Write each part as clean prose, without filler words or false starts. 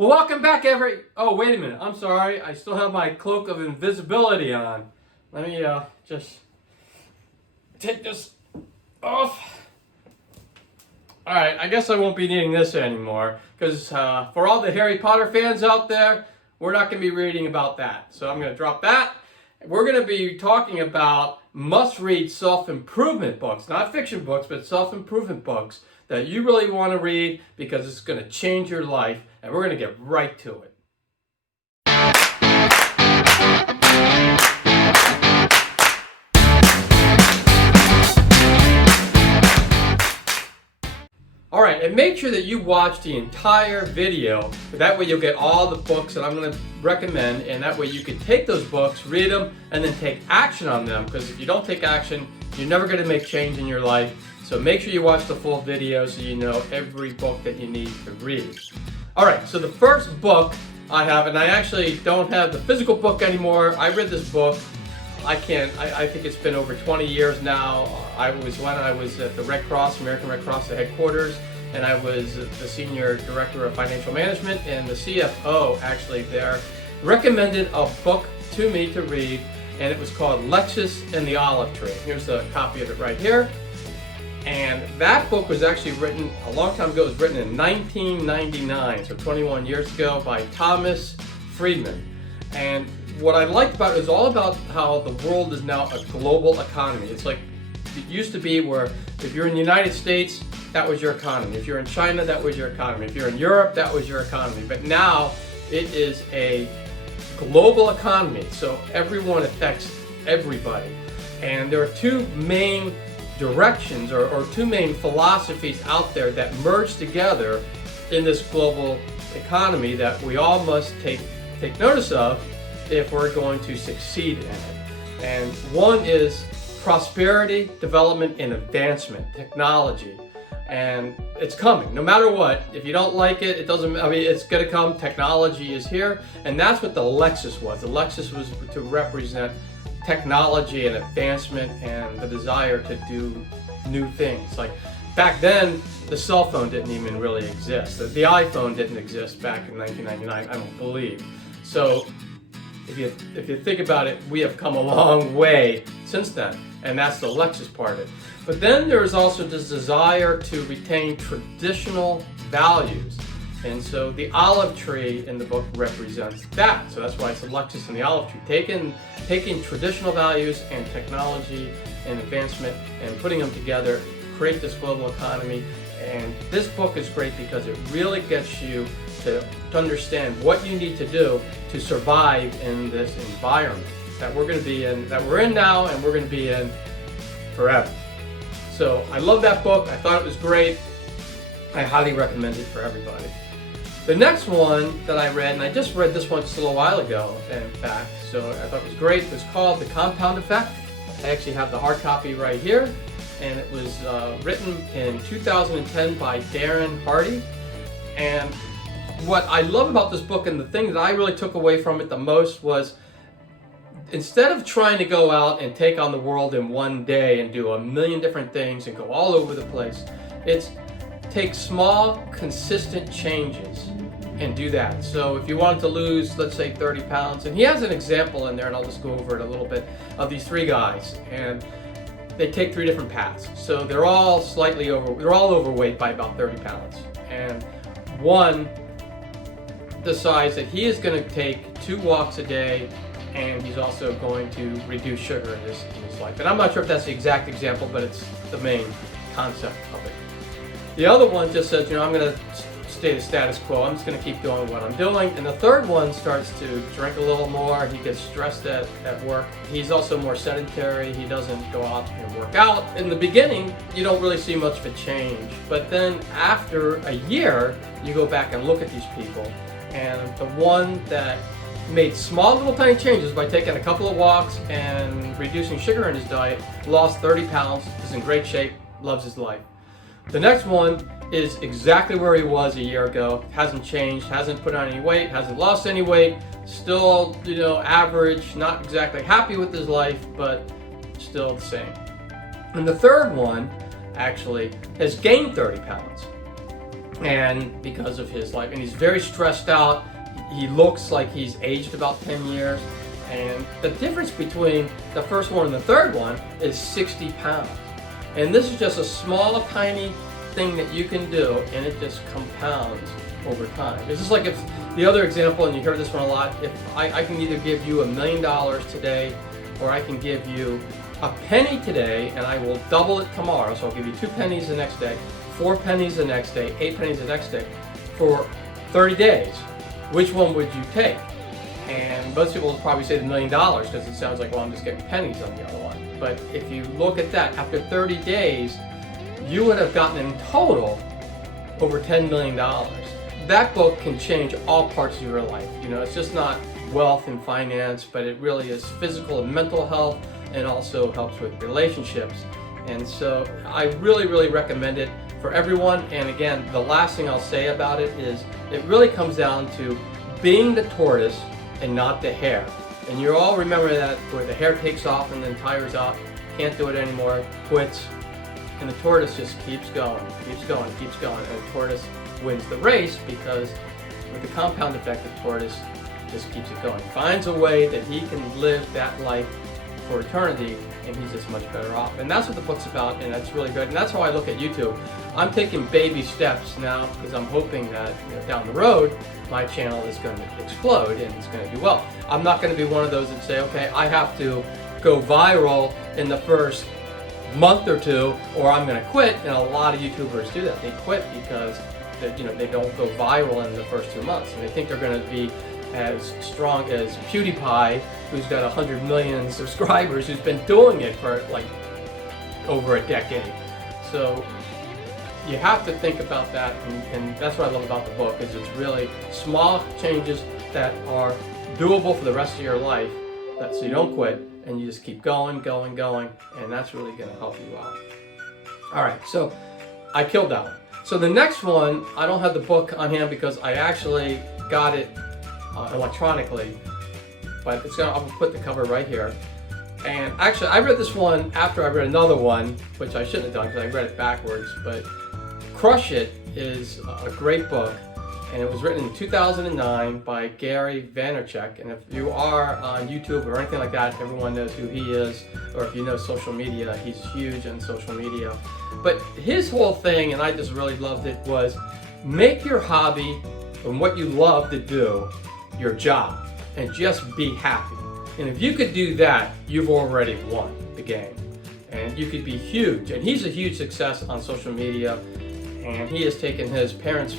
Well, welcome back, Oh, wait a minute. I'm sorry. I still have my cloak of invisibility on. Let me just take this off. All right, I guess I won't be needing this anymore because for all the Harry Potter fans out there, we're not going to be reading about that. So I'm going to drop that. We're going to be talking about must-read self-improvement books, not fiction books, but self-improvement books that you really want to read because it's going to change your life, and we're going to get right to it. All right, and make sure that you watch the entire video. That way you'll get all the books that I'm going to recommend, and that way you can take those books, read them, and then take action on them. Because if you don't take action, you're never going to make change in your life. So make sure you watch the full video so you know every book that you need to read. All right, so the first book I have, and I actually don't have the physical book anymore. I read this book. I think it's been over 20 years now. When I was at the Red Cross, American Red Cross, the headquarters, and I was the senior director of financial management, and the CFO actually there recommended a book to me to read, and it was called Lexus and the Olive Tree. Here's a copy of it right here. And that book was actually written a long time ago. It was written in 1999, so 21 years ago, by Thomas Friedman. And what I liked about it is all about how the world is now a global economy. It's like it used to be where if you're in the United States, that was your economy. If you're in China, that was your economy. If you're in Europe, that was your economy. But now it is a global economy, so everyone affects everybody. And there are two main directions or two main philosophies out there that merge together in this global economy that we all must take notice of if we're going to succeed in it. And one is prosperity, development, and advancement, technology. And it's coming, no matter what. If you don't like it, it's gonna come. Technology is here, and that's what the Lexus was. The Lexus was to represent technology and advancement and the desire to do new things. Like back then, the cell phone didn't even really exist. The iPhone didn't exist back in 1999, I don't believe. So if you think about it, we have come a long way since then, and that's the Lexus part of it. But then there's also this desire to retain traditional values. And so the olive tree in the book represents that. So that's why it's the Lexus and the olive tree. Taking traditional values and technology and advancement and putting them together, create this global economy. And this book is great because it really gets you to understand what you need to do to survive in this environment that we're in now, and we're going to be in forever. So I love that book. I thought it was great. I highly recommend it for everybody. The next one that I read, and I just read this one just a little while ago, in fact, so I thought it was great. It was called The Compound Effect. I actually have the hard copy right here, and it was written in 2010 by Darren Hardy. And what I love about this book, and the thing that I really took away from it the most, was instead of trying to go out and take on the world in one day and do a million different things and go all over the place, it's take small, consistent changes and do that. So if you wanted to lose, let's say 30 pounds, and he has an example in there, and I'll just go over it a little bit, of these three guys, and they take three different paths. So they're all overweight by about 30 pounds. And one decides that he is going to take 2 walks a day, and he's also going to reduce sugar in his life. And I'm not sure if that's the exact example, but it's the main concept of it. The other one just says, I'm going to stay the status quo. I'm just going to keep doing what I'm doing. And the third one starts to drink a little more. He gets stressed at work. He's also more sedentary. He doesn't go out and work out. In the beginning, you don't really see much of a change. But then after a year, you go back and look at these people. And the one that made small little tiny changes by taking a couple of walks and reducing sugar in his diet, lost 30 pounds, is in great shape, loves his life. The next one is exactly where he was a year ago, hasn't changed, hasn't put on any weight, hasn't lost any weight, still, average, not exactly happy with his life, but still the same. And the third one actually has gained 30 pounds. and because of his life, and he's very stressed out. He looks like he's aged about 10 years, and the difference between the first one and the third one is 60 pounds. And this is just a small, tiny thing that you can do, and it just compounds over time. It's just like if the other example, and you hear this one a lot, if I can either give you $1 million today, or I can give you a penny today, and I will double it tomorrow. So I'll give you 2 pennies the next day, 4 pennies the next day, 8 pennies the next day, for 30 days. Which one would you take? And most people will probably say the $1 million, because it sounds like, well, I'm just getting pennies on the other one. But if you look at that, after 30 days, you would have gotten in total over $10 million. That book can change all parts of your life. You know, it's just not wealth and finance, but it really is physical and mental health, and also helps with relationships. And so I really, really recommend it for everyone. And again, the last thing I'll say about it is it really comes down to being the tortoise and not the hare. And you all remember that, where the hare takes off and then tires out, can't do it anymore, quits, and the tortoise just keeps going, keeps going, keeps going, and the tortoise wins the race, because with the compound effect, the tortoise just keeps it going, finds a way that he can live that life for eternity, and he's just much better off. And that's what the book's about, and that's really good. And that's how I look at YouTube. I'm taking baby steps now, because I'm hoping that, you know, down the road, my channel is going to explode and it's going to do well. I'm not going to be one of those that say, okay, I have to go viral in the first month or two, or I'm going to quit. And a lot of YouTubers do that. They quit because they don't go viral in the first 2 months, and they think they're going to be as strong as PewDiePie, who's got 100 million subscribers, who's been doing it for like over a decade. So you have to think about that, and that's what I love about the book, is it's really small changes that are doable for the rest of your life, so you don't quit, and you just keep going, going, going, and that's really going to help you out. All right, so I killed that one. So the next one, I don't have the book on hand because I actually got it electronically, but I'll put the cover right here. And actually, I read this one after I read another one, which I shouldn't have done because I read it backwards, but Crush It is a great book, and it was written in 2009 by Gary Vaynerchuk. And if you are on YouTube or anything like that, everyone knows who he is, or if you know social media, he's huge on social media. But his whole thing, and I just really loved it, was make your hobby and what you love to do your job, and just be happy. And if you could do that, you've already won the game, and you could be huge. And he's a huge success on social media, and he has taken his parents'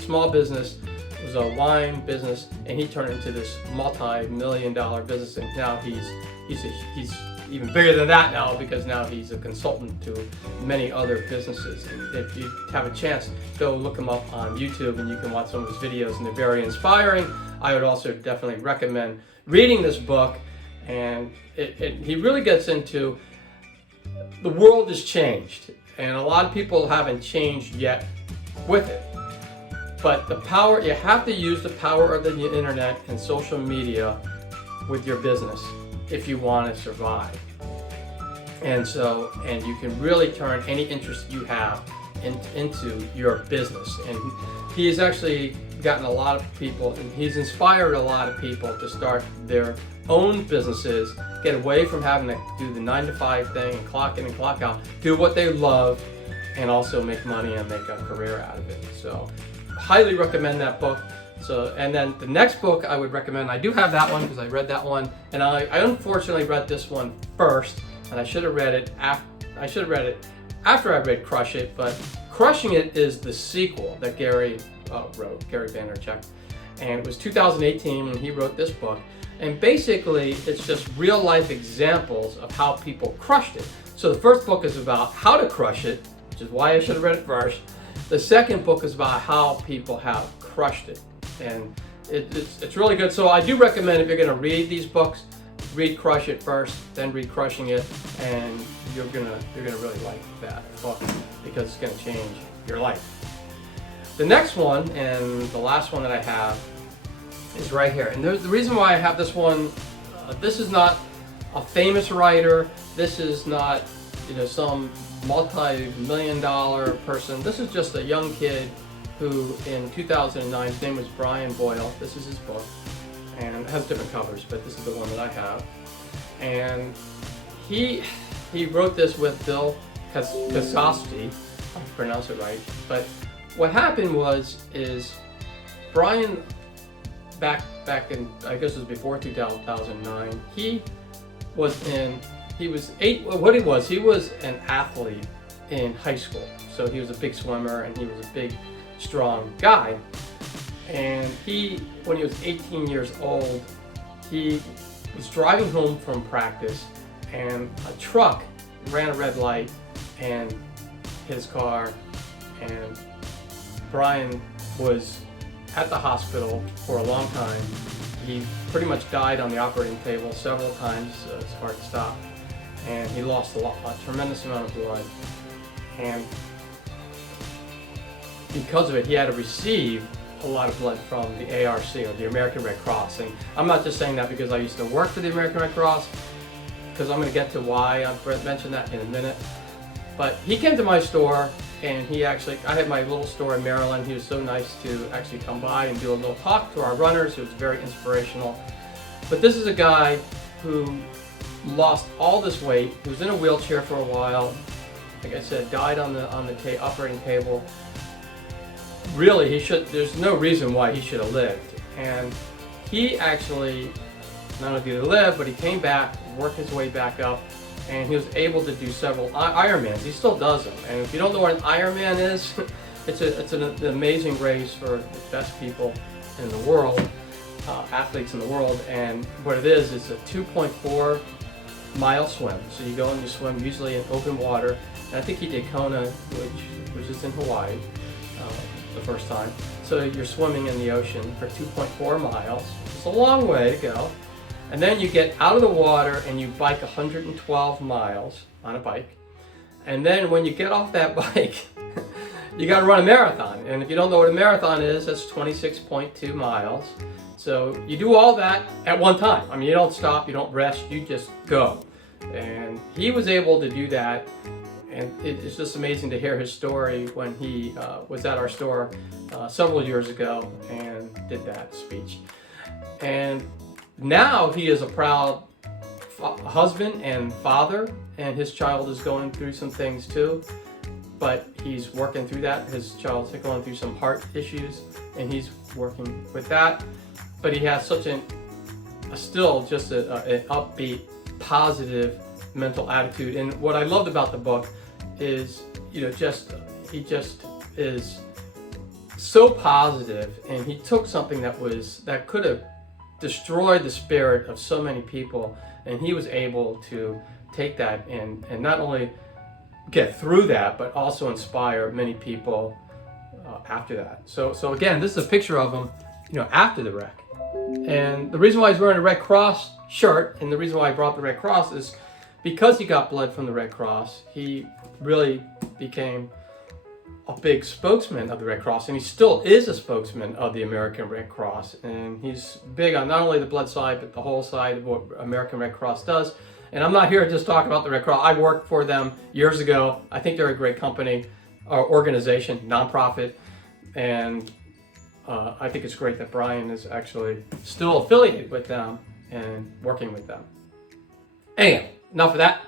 small business, it was a wine business, and he turned it into this multi-million-dollar business. And now he's even bigger than that now, because now he's a consultant to many other businesses. And if you have a chance, go look him up on YouTube, and you can watch some of his videos, and they're very inspiring. I would also definitely recommend reading this book, and he really gets into the world has changed, and a lot of people haven't changed yet with it. But the power, you have to use the power of the internet and social media with your business if you want to survive. And you can really turn any interest you have into your business. And he has actually gotten a lot of people, and he's inspired a lot of people to start their own businesses, get away from having to do the 9-to-5 thing and clock in and clock out, do what they love, and also make money and make a career out of it. So highly recommend that book. So, and then the next book I would recommend, I do have that one because I read that one, and I unfortunately read this one first, and I should have read it after I read Crush It, but Crushing It is the sequel that Gary wrote, Gary Vaynerchuk, and it was 2018 when he wrote this book. And basically, it's just real life examples of how people crushed it. So the first book is about how to crush it, which is why I should have read it first. The second book is about how people have crushed it, and it's really good. So I do recommend, if you're going to read these books, read Crush It first, then read Crushing It, and you're gonna really like that book because it's going to change your life. The next one, and the last one that I have, is right here. And the reason why I have this one, this is not a famous writer. This is not, some multi-million-dollar person. This is just a young kid who in 2009, his name was Brian Boyle. This is his book, and it has different covers, but this is the one that I have. And he wrote this with Bill Kosofsky, if I pronounce it right. But what happened is Brian, back in, I guess it was before 2009, he was an athlete in high school. So he was a big swimmer and he was a big, strong guy. And when he was 18 years old, he was driving home from practice and a truck ran a red light and hit his car, and Brian was at the hospital for a long time. He pretty much died on the operating table several times. His heart stopped, and he lost a tremendous amount of blood. And because of it, he had to receive a lot of blood from the ARC, or the American Red Cross. And I'm not just saying that because I used to work for the American Red Cross, because I'm going to get to why. I'll mention that in a minute. But he came to my store, and I had my little store in Maryland. He was so nice to actually come by and do a little talk to our runners. It was very inspirational. But this is a guy who lost all this weight. He was in a wheelchair for a while. Like I said, died on the operating table. Really, there's no reason why he should have lived. And he actually, not only did he live, but he came back, worked his way back up, and he was able to do several Ironmans. He still does them. And if you don't know what an Ironman is, it's an amazing race for the best people in the world, athletes in the world. And what it is a 2.4 mile swim. So you go and you swim usually in open water. And I think he did Kona, which is in Hawaii, the first time. So you're swimming in the ocean for 2.4 miles. It's a long way to go. And then you get out of the water and you bike 112 miles on a bike. And then when you get off that bike, you got to run a marathon. And if you don't know what a marathon is, that's 26.2 miles. So you do all that at one time. I mean, you don't stop, you don't rest, you just go. And he was able to do that. And it's just amazing to hear his story when he was at our store several years ago and did that speech. And now he is a proud husband and father, and his child is going through some things too, but he's working through that. His child's going through some heart issues, and he's working with that. But he has such still just an upbeat, positive mental attitude. And what I loved about the book is, he just is so positive, and he took something that could have destroyed the spirit of so many people, and he was able to take that and not only get through that, but also inspire many people after that. So again, this is a picture of him, after the wreck. And the reason why he's wearing a Red Cross shirt, and the reason why I brought the Red Cross, is because he got blood from the Red Cross. He really became a big spokesman of the Red Cross, and he still is a spokesman of the American Red Cross. And he's big on not only the blood side, but the whole side of what American Red Cross does. And I'm not here to just talk about the Red Cross. I worked for them years ago. I think they're a great company, or organization, nonprofit. And I think it's great that Brian is actually still affiliated with them and working with them. Anyway, enough of that.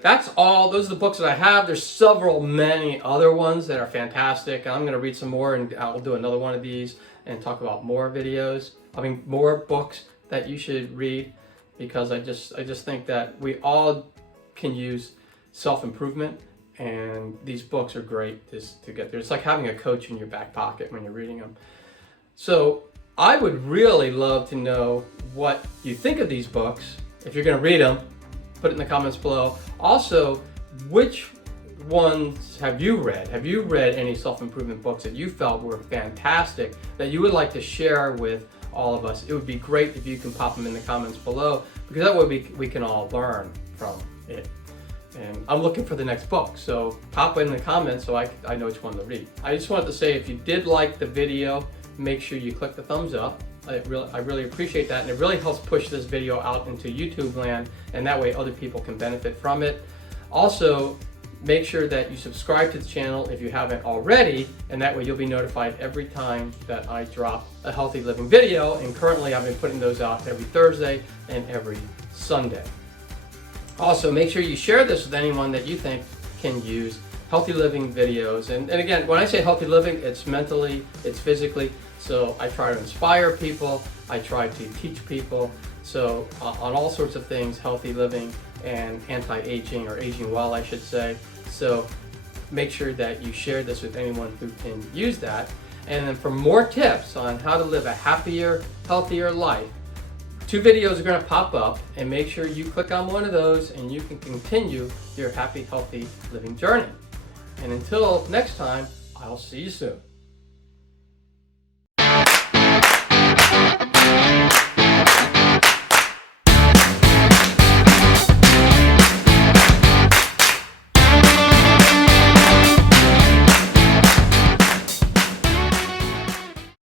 That's all. Those are the books that I have. There's many other ones that are fantastic. I'm going to read some more, and I'll do another one of these and talk about more more books that you should read, because I just think that we all can use self-improvement, and these books are great to get there. It's like having a coach in your back pocket when you're reading them. So I would really love to know what you think of these books. If you're going to read them, put it in the comments below. Also, which ones have you read? Have you read any self-improvement books that you felt were fantastic that you would like to share with all of us? It would be great if you can pop them in the comments below, because that way we can all learn from it. And I'm looking for the next book, so pop it in the comments so I know which one to read. I just wanted to say, if you did like the video, make sure you click the thumbs up. I really appreciate that, and it really helps push this video out into YouTube land, and that way other people can benefit from it. Also, make sure that you subscribe to the channel if you haven't already, and that way you'll be notified every time that I drop a healthy living video. And currently I've been putting those out every Thursday and every Sunday. Also, make sure you share this with anyone that you think can use healthy living videos. And again, when I say healthy living, it's mentally, it's physically. So I try to inspire people, I try to teach people. So on all sorts of things, healthy living and anti-aging, or aging well, I should say. So make sure that you share this with anyone who can use that. And then for more tips on how to live a happier, healthier life, 2 videos are going to pop up, and make sure you click on one of those and you can continue your happy, healthy living journey. And until next time, I'll see you soon.